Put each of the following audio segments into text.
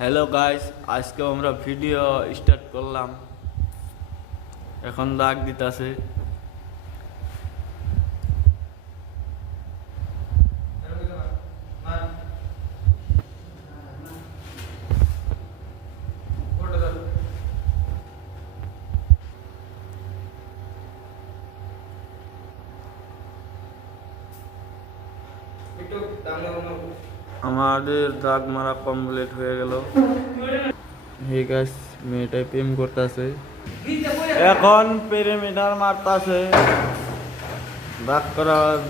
Hello guys, আজকে আমরা video start করলাম। এখন দাগ দিতেছে। আমাদের দাগ মারা কমপ্লিট হয়ে গেল। হে গাইস, মেয়েটাই প্রেম করতেছে, এখন পেরিমিটার মারতাছে।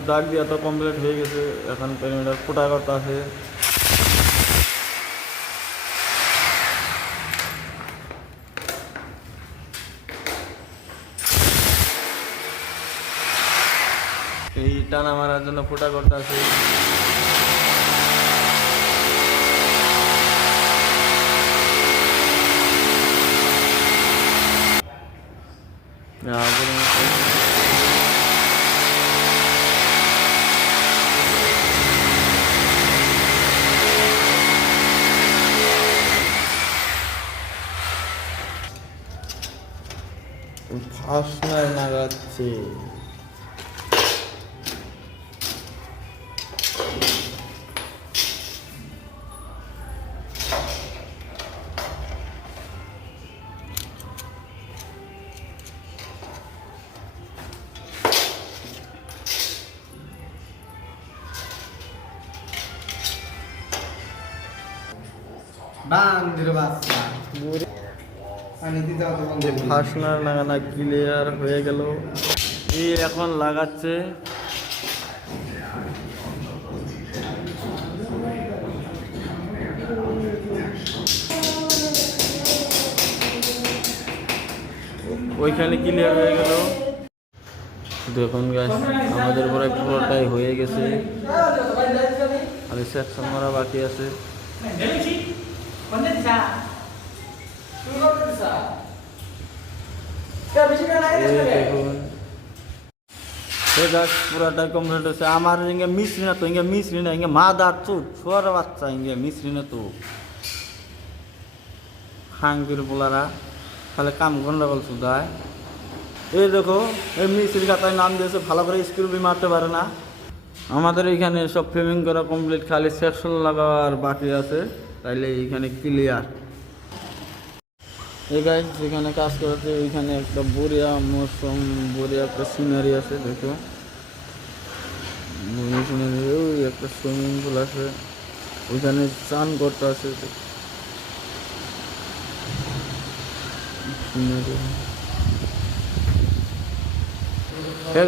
দাগ দিয়া তো কমপ্লিট হয়ে গেছে, এখন পেরিমিটার ফুটা করতেছে। এই টানা মারার জন্য ফুটা করতেছে। ফাঁসনায় নাগাচ্ছে। ফাঁসনার লাগানা ক্লিয়ার হয়ে গেল। এই এখন লাগাচ্ছে। ওইখানে ক্লিয়ার হয়ে গেল। দেখুন গাইস, আমাদের পরে পুরোটাই হয়ে গেছে, আর সেকশন মারা বাকি আছে। দেখুন পুরাটাই কমপ্লিট হচ্ছে। আমার ইঙ্গে মিশ্রি না তো, ইঙ্গে মিশ্রি না, ইঙ্গে মা দাঁত চুট ছোয়ার বাচ্চা, ইঙ্গে মিশ্রি না তো। খাঙ্কির পোলারা তাহলে কাম গন্ডগোল শুধায়। এই দেখো, এই মিস্ত্রি খাতায় নাম দিয়েছে, ভালো করে স্ক্রু বি মারতে পারে না। আমাদের এইখানে সব ফ্রেমিং করা কমপ্লিট, খালি সেকশন লাগাবার বাকি আছে, তাইলে এইখানে ক্লিয়ার। এই গাইস যেখানে কাজ করেছে ওইখানে একটা বড়িয়া মৌসুম, বড়িয়া একটা সিনারি আছে। দেখো সিনারি, ওই একটা সুইমিং পুল আছে, ওইখানে চান করতে আছে।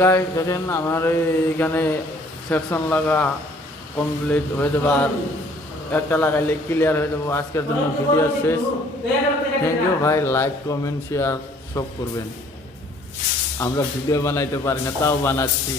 গাইস দেখেন, আমার এইখানে সেকশন লাগা কমপ্লিট হয়ে যাবে, আর একটা লাগাইলে ক্লিয়ার হয়ে যাবো। আজকের জন্য ভিডিও শেষ। থ্যাংক ইউ ভাই, লাইক কমেন্ট শেয়ার সব করবেন। আমরা ভিডিও বানাইতে পারি না, তাও বানাচ্ছি।